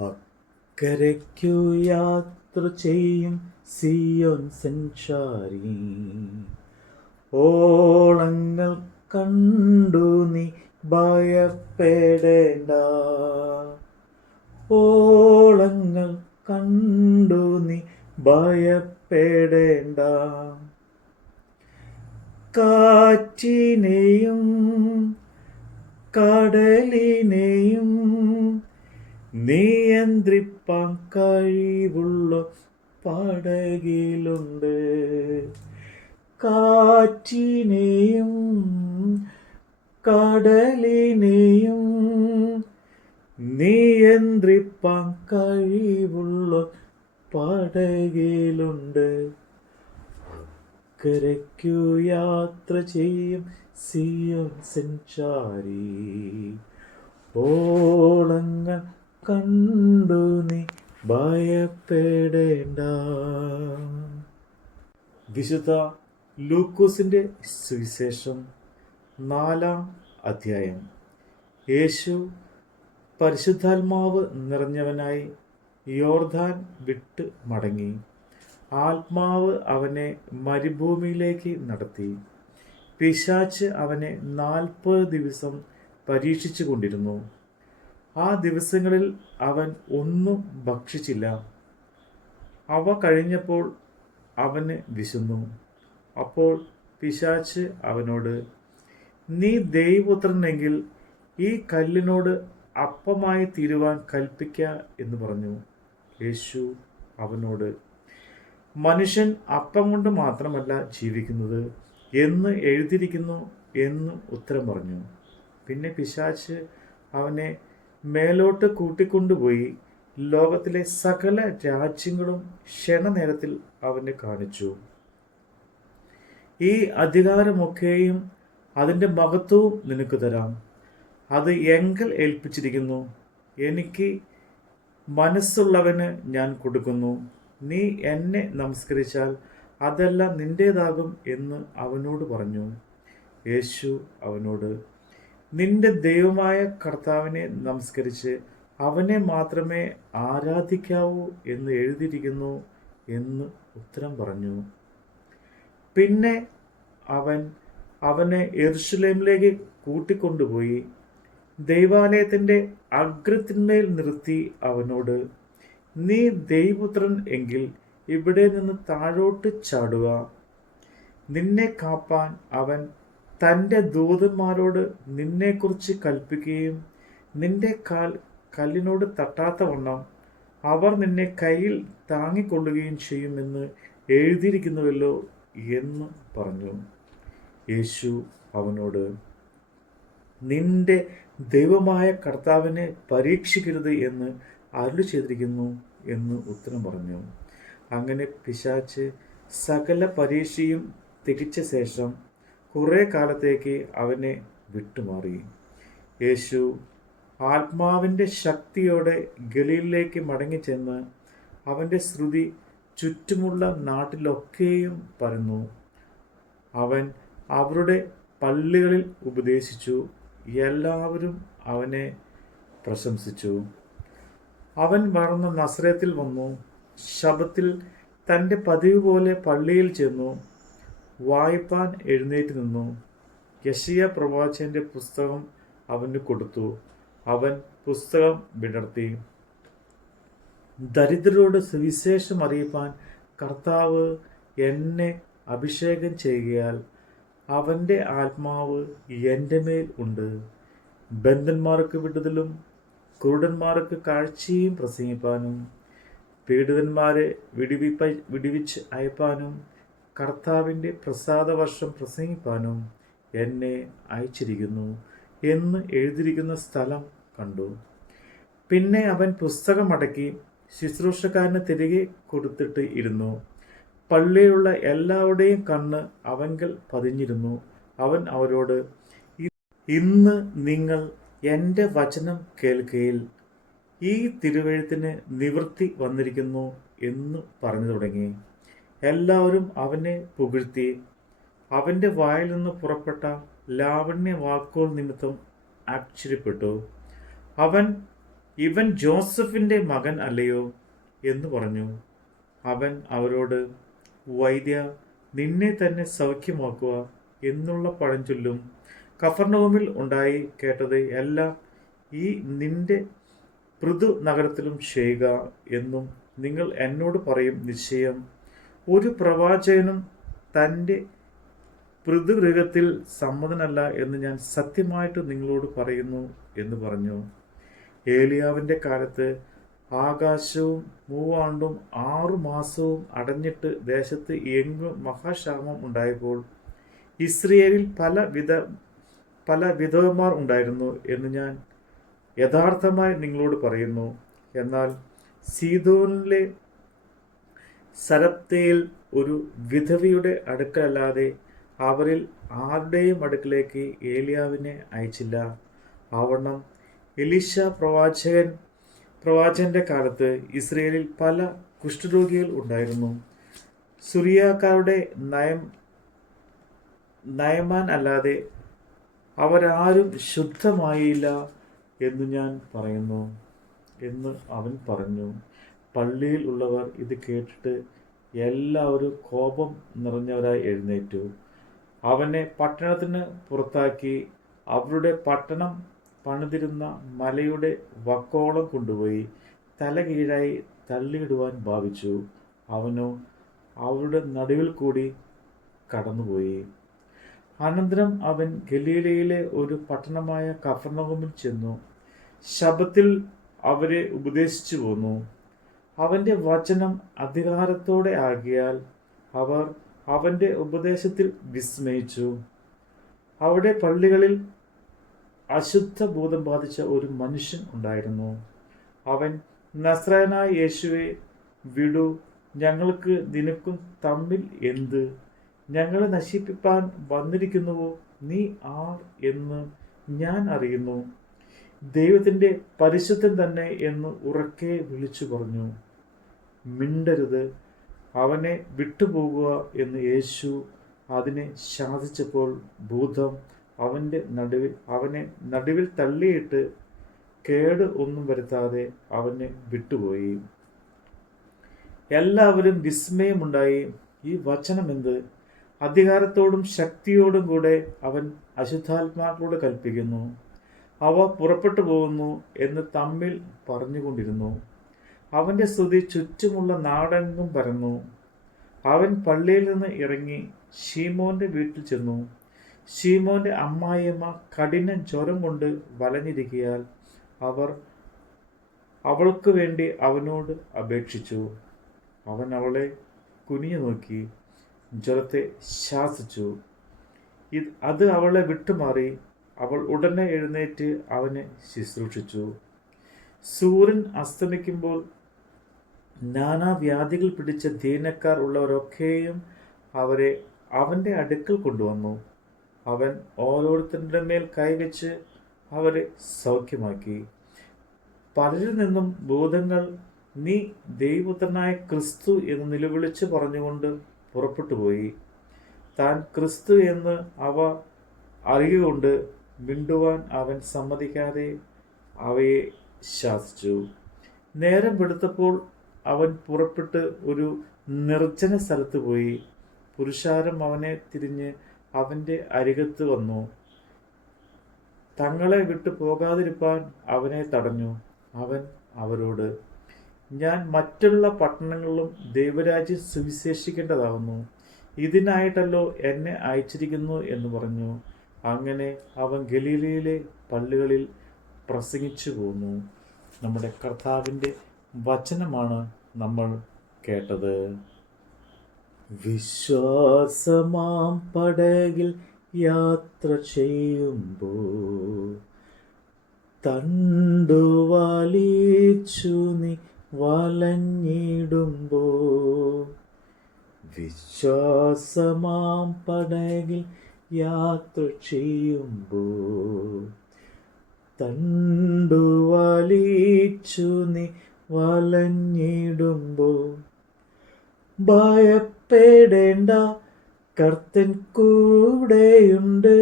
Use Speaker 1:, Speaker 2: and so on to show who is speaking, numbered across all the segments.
Speaker 1: അക്കരയ്ക്കു യാത്ര ചെയ്യും സിയോൻ സഞ്ചാരി. ഓളങ്ങൾ കണ്ടു നീ ഭയപ്പെടേണ്ട. ഓളങ്ങൾ കണ്ടു നീ ഭയപ്പെടേണ്ട. കാറ്റിനെയും കടലിനെയും നിയന്ത്രിപ്പാൻ കഴിവുള്ള പടകിലുണ്ട്. കാറ്റിനെയും കടലിനെയും നിയന്ത്രിപ്പാൻ കഴിവുള്ള പടകിലുണ്ട്. കരയ്ക്കു യാത്ര ചെയ്യും സിയോൻ സഞ്ചാരി ഓളങ്ങൾ കണ്ടു നീ. ഭയപ്പെടേണ്ട. വിശുദ്ധ ലൂക്കോസിന്റെ സുവിശേഷം നാലാം അധ്യായം. യേശു പരിശുദ്ധാത്മാവ് നിറഞ്ഞവനായി യോർദാൻ വിട്ട് മടങ്ങി. ആത്മാവ് അവനെ മരുഭൂമിയിലേക്ക് നടത്തി. പിശാച്ച് അവനെ നാൽപ്പത് ദിവസം പരീക്ഷിച്ചു കൊണ്ടിരുന്നു ആ ദിവസങ്ങളിൽ അവൻ ഒന്നും ഭക്ഷിച്ചില്ല. അവ കഴിഞ്ഞപ്പോൾ അവന് വിശന്നു. അപ്പോൾ പിശാച്ച് അവനോട് നീ ദൈവപുത്രനെങ്കിൽ ഈ കല്ലിനോട് അപ്പമായി തീരുവാൻ കൽപ്പിക്ക എന്ന് പറഞ്ഞു. യേശു അവനോട് മനുഷ്യൻ അപ്പം കൊണ്ട് മാത്രമല്ല ജീവിക്കുന്നത്. എന്ന് എഴുതിയിരിക്കുന്നു എന്ന് ഉത്തരം പറഞ്ഞു. പിന്നെ പിശാച്ച് അവനെ മേലോട്ട് കൂട്ടിക്കൊണ്ടുപോയി ലോകത്തിലെ സകല രാജ്യങ്ങളും ക്ഷണനേരത്തിൽ അവനെ കാണിച്ചു. ഈ അധികാരമൊക്കെയും അതിന്റെ മഹത്വവും നിനക്ക് തരാം. അത് എങ്കിൽ ഏൽപ്പിച്ചിരിക്കുന്നു. എനിക്ക് മനസ്സുള്ളവന് ഞാൻ കൊടുക്കുന്നു. നീ എന്നെ നമസ്കരിച്ചാൽ അതെല്ലാം നിന്റേതാകും എന്ന് അവനോട് പറഞ്ഞു. യേശു അവനോട് നിന്റെ ദൈവമായ കർത്താവിനെ നമസ്കരിച്ച് അവനെ മാത്രമേ ആരാധിക്കാവൂ എന്ന് എഴുതിയിരിക്കുന്നു എന്ന് ഉത്തരം പറഞ്ഞു. പിന്നെ അവൻ അവനെ എർഷുലേമിലേക്ക് കൂട്ടിക്കൊണ്ടുപോയി ദൈവാലയത്തിന്റെ അഗ്രത്തിന്മേൽ നിർത്തി അവനോട് നീ ദൈവപുത്രൻ എങ്കിൽ ഇവിടെ നിന്ന് താഴോട്ട് ചാടുക. നിന്നെ കാപ്പാൻ അവൻ തന്റെ ദൂതന്മാരോട് നിന്നെക്കുറിച്ച് കൽപ്പിക്കുകയും നിന്റെ കാൽ കല്ലിനോട് തട്ടാത്ത വണ്ണം അവർ നിന്നെ കയ്യിൽ താങ്ങിക്കൊള്ളുകയും ചെയ്യുമെന്ന് എഴുതിയിരിക്കുന്നുവല്ലോ എന്ന് പറഞ്ഞു. യേശു അവനോട് നിന്റെ ദൈവമായ കർത്താവിനെ പരീക്ഷിക്കരുത് എന്ന് അരുളി ചെയ്തിരിക്കുന്നു എന്ന് ഉത്തരം പറഞ്ഞു. അങ്ങനെ പിശാച്ച് സകല പരീക്ഷയും തികച്ച ശേഷം കുറേ കാലത്തേക്ക് അവനെ വിട്ടുമാറി. യേശു ആത്മാവിന്റെ ശക്തിയോടെ ഗലീലിലേക്ക് മടങ്ങിച്ചെന്ന് അവന്റെ ശ്രുതി ചുറ്റുമുള്ള നാട്ടിലൊക്കെയും പറഞ്ഞു അവൻ അവരുടെ പള്ളികളിൽ ഉപദേശിച്ചു. എല്ലാവരും അവനെ പ്രശംസിച്ചു. അവൻ വളർന്ന നസ്രത്തിൽ വന്നു. ശബത്തിൽ തന്റെ പതിവ് പോലെ പള്ളിയിൽ ചെന്നു. വായിപ്പാൻ എഴുന്നേറ്റ് നിന്നു. യശിയ പ്രവാചകന്റെ പുസ്തകം അവന് കൊടുത്തു. അവൻ പുസ്തകം വിടർത്തി. ദരിദ്രരോട് സുവിശേഷം അറിയിപ്പാൻ കർത്താവ് എന്നെ അഭിഷേകം ചെയ്യുകയാൽ അവന്റെ ആത്മാവ് എന്റെ മേൽ ഉണ്ട്. ബന്ധന്മാർക്ക് വിടുതലും കുരുടന്മാർക്ക് കാഴ്ചയും പ്രസംഗിപ്പാനും പീഡിതന്മാരെ വിടിവിപ്പ വിടിവിച്ച് അയപ്പാനും കർത്താവിന്റെ പ്രസാദവർഷം പ്രസംഗിപ്പാനും എന്നെ അയച്ചിരിക്കുന്നു എന്ന് എഴുതിയിരിക്കുന്ന സ്ഥലം കണ്ടു. പിന്നെ അവൻ പുസ്തകമടക്കി ശുശ്രൂഷക്കാരന് തിരികെ കൊടുത്തിട്ട് ഇരുന്നു. പള്ളിയിലുള്ള എല്ലാവരുടെയും കണ്ണ് അവങ്കൽ പതിഞ്ഞിരുന്നു. അവൻ അവരോട് ഇന്ന് നിങ്ങൾ എന്റെ വചനം കേൾക്കുകയിൽ ഈ തിരുവഴുത്തിന് നിവൃത്തി വന്നിരിക്കുന്നു എന്ന് പറഞ്ഞു തുടങ്ങി. എല്ലാവരും അവനെ പുകഴ്ത്തി. അവന്റെ വായിൽ നിന്ന് പുറപ്പെട്ട ലാവണ്യ വാക്കുകൾ നിമിത്തം ആശ്ചര്യപ്പെട്ടു അവൻ ഇവൻ ജോസഫിന്റെ മകൻ അല്ലയോ? എന്ന് പറഞ്ഞു. അവൻ അവരോട് വൈദ്യ നിന്നെ തന്നെ സൗഖ്യമാക്കുക എന്നുള്ള പഴഞ്ചൊല്ലും കഫർണവുമിൽ ഉണ്ടായി കേട്ടത് എല്ലാം ഈ നിന്റെ പൃഥു നഗരത്തിലും ചെയ്യുക എന്നും നിങ്ങൾ എന്നോട് പറയും നിശ്ചയം. ഒരു പ്രവാചകനും തന്റെ പൃഥുഗൃഹത്തിൽ സമ്മതനല്ല എന്ന് ഞാൻ സത്യമായിട്ട് നിങ്ങളോട് പറയുന്നു എന്ന് പറഞ്ഞു. ഏലിയാവിന്റെ കാലത്ത് ആകാശവും മൂവാണ്ടും ആറു മാസവും അടഞ്ഞിട്ട് ദേശത്ത് എങ്ങും മഹാക്ഷാമം ഉണ്ടായപ്പോൾ ഇസ്രയേലിൽ പല വിധ പല വിധവന്മാർ ഉണ്ടായിരുന്നു എന്ന് ഞാൻ യഥാർത്ഥമായി നിങ്ങളോട് പറയുന്നു. എന്നാൽ സീതോനിലെ സരപ്തയിൽ ഒരു വിധവയുടെ അടുക്കലല്ലാതെ അവരിൽ ആരുടെയും അടുക്കിലേക്ക് ഏലിയാവിനെ അയച്ചില്ല. ആവണ്ണം എലീശ പ്രവാചകൻ പ്രവാചകന്റെ കാലത്ത് ഇസ്രയേലിൽ പല കുഷ്ഠരോഗികൾ ഉണ്ടായിരുന്നു. സുറിയാക്കാരുടെ നയം നയമാൻ അല്ലാതെ അവരാരും ശുദ്ധമായില്ല എന്ന് ഞാൻ പറയുന്നു എന്ന് അവൻ പറഞ്ഞു. പള്ളിയിൽ ഉള്ളവർ ഇത് കേട്ടിട്ട് എല്ലാവരും കോപം നിറഞ്ഞവരായി എഴുന്നേറ്റു. അവനെ പട്ടണത്തിന് പുറത്താക്കി അവരുടെ പട്ടണം പണിതിരുന്ന മലയുടെ വക്കോളം കൊണ്ടുപോയി തലകീഴായി തള്ളിയിടുവാൻ ഭാവിച്ചു. അവനോ അവരുടെ നടുവിൽ കൂടി കടന്നുപോയി. അനന്തരം അവൻ ഗലീലയിലെ ഒരു പട്ടണമായ കഫർണവുമിൽ ചെന്നു. ശബത്തിൽ അവരെ ഉപദേശിച്ചു പോന്നു. അവന്റെ വചനം അധികാരത്തോടെ ആകിയാൽ അവർ അവന്റെ ഉപദേശത്തിൽ വിസ്മയിച്ചു. അവിടെ പള്ളികളിൽ അശുദ്ധ ഭൂതം ബാധിച്ച ഒരു മനുഷ്യൻ ഉണ്ടായിരുന്നു. അവൻ നസ്രായനായ യേശുവെ വിടു ഞങ്ങൾക്ക് നിനക്കും തമ്മിൽ എന്ത്? ഞങ്ങളെ നശിപ്പിപ്പാൻ വന്നിരിക്കുന്നുവോ? നീ ആർ എന്ന് ഞാൻ അറിയുന്നു. ദൈവത്തിന്റെ പരിശുദ്ധൻ തന്നെ എന്ന് ഉറക്കെ വിളിച്ചു പറഞ്ഞു മിണ്ടരുത്. അവനെ വിട്ടുപോകുക എന്ന് യേശു അതിനെ ശാസിച്ചപ്പോൾ ഭൂതം അവന്റെ നടുവിൽ അവനെ നടുവിൽ തള്ളിയിട്ട് കേട് ഒന്നും വരുത്താതെ അവനെ വിട്ടുപോയി. എല്ലാവരും വിസ്മയമുണ്ടായി. ഈ വചനം എന്ത് അധികാരത്തോടും ശക്തിയോടും കൂടെ അവൻ അശുദ്ധാത്മാക്കളോട് കൽപ്പിക്കുന്നു. അവ പുറപ്പെട്ടു പോകുന്നു എന്ന് തമ്മിൽ പറഞ്ഞുകൊണ്ടിരുന്നു. അവന്റെ സ്തുതി ചുറ്റുമുള്ള നാടെങ്ങും പരന്നു. അവൻ പള്ളിയിൽ നിന്ന് ഇറങ്ങി ഷീമോന്റെ വീട്ടിൽ ചെന്നു. ഷീമോന്റെ അമ്മായിയമ്മ കഠിന ജ്വരം കൊണ്ട് വലഞ്ഞിരിക്കയാൽ അവർ അവൾക്ക് വേണ്ടി അവനോട് അപേക്ഷിച്ചു. അവൻ അവളെ കുനിഞ്ഞു നോക്കി ജ്വരത്തെ ശാസിച്ചു. ഇത് അത് അവളെ വിട്ടുമാറി അവൾ ഉടനെ എഴുന്നേറ്റ് അവനെ ശുശ്രൂഷിച്ചു. സൂര്യൻ അസ്തമിക്കുമ്പോൾ നാനാവ്യാധികൾ പിടിച്ച ദീനക്കാർ ഉള്ളവരൊക്കെയും അവരെ അവന്റെ അടുക്കൽ കൊണ്ടുവന്നു. അവൻ ഓരോരുത്തരുടെ മേൽ കൈവച്ച് അവരെ സൗഖ്യമാക്കി. പലരിൽ നിന്നും ഭൂതങ്ങൾ നീ ദൈവപുത്രനായ ക്രിസ്തു എന്ന് നിലവിളിച്ച് പറഞ്ഞുകൊണ്ട് പുറപ്പെട്ടുപോയി താൻ ക്രിസ്തു എന്ന് അവ അറിയുകൊണ്ട് മിണ്ടുവാൻ അവൻ സമ്മതിക്കാതെ അവയെ ശാസിച്ചു. നേരം വെളുത്തപ്പോൾ അവൻ പുറപ്പെട്ട് ഒരു നിർജന സ്ഥലത്ത് പോയി. പുരുഷാരം അവനെ തിരിഞ്ഞ് അവന്റെ അരികത്ത് വന്നു. തങ്ങളെ വിട്ടു പോകാതിരിപ്പാൻ അവനെ തടഞ്ഞു. അവൻ അവരോട് ഞാൻ മറ്റുള്ള പട്ടണങ്ങളിലും ദൈവരാജ്യം സുവിശേഷിക്കേണ്ടതാകുന്നു ഇതിനായിട്ടല്ലോ എന്നെ അയച്ചിരിക്കുന്നു എന്ന് പറഞ്ഞു. അങ്ങനെ അവൻ ഗലീലയിലെ പള്ളികളിൽ പ്രസംഗിച്ചു പോന്നു. നമ്മുടെ കർത്താവിന്റെ വചനമാണ് നമ്മൾ കേട്ടത് വിശ്വാസമാം പടകിൽ യാത്ര ചെയ്യുമ്പോൾ തണ്ടുവാലിച്ചു നീ വലഞ്ഞിടുമ്പോ വിശ്വാസമാം പടകിൽ യാത്ര ചെയ്യുമ്പോൾ തണ്ടുവാലിച്ചു നീ വലഞ്ഞിടുമ്പോൾ ഭയപ്പെടേണ്ട കർത്തൻ കൂടെയുണ്ട്.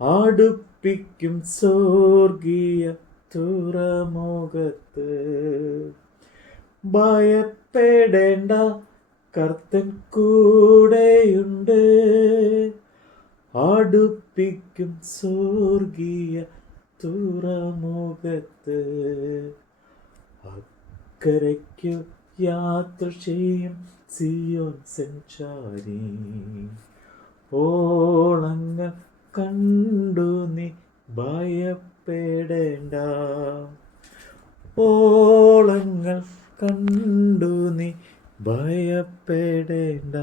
Speaker 1: അടുപ്പിക്കും സ്വർഗീയ തുറമുഖത്ത് ഭയപ്പെടേണ്ട കർത്തൻ കൂടെയുണ്ട്. അടുപ്പിക്കും സ്വർഗീയ തുറമുഖത്ത് അക്കരയ്ക്കു യാത്ര ചെയ്യും സിയോൻ സഞ്ചാരി. ഓളങ്ങൾ കണ്ടു നീ ഭയപ്പെടേണ്ട. ഓളങ്ങൾ കണ്ടു നീ ഭയപ്പെടേണ്ട.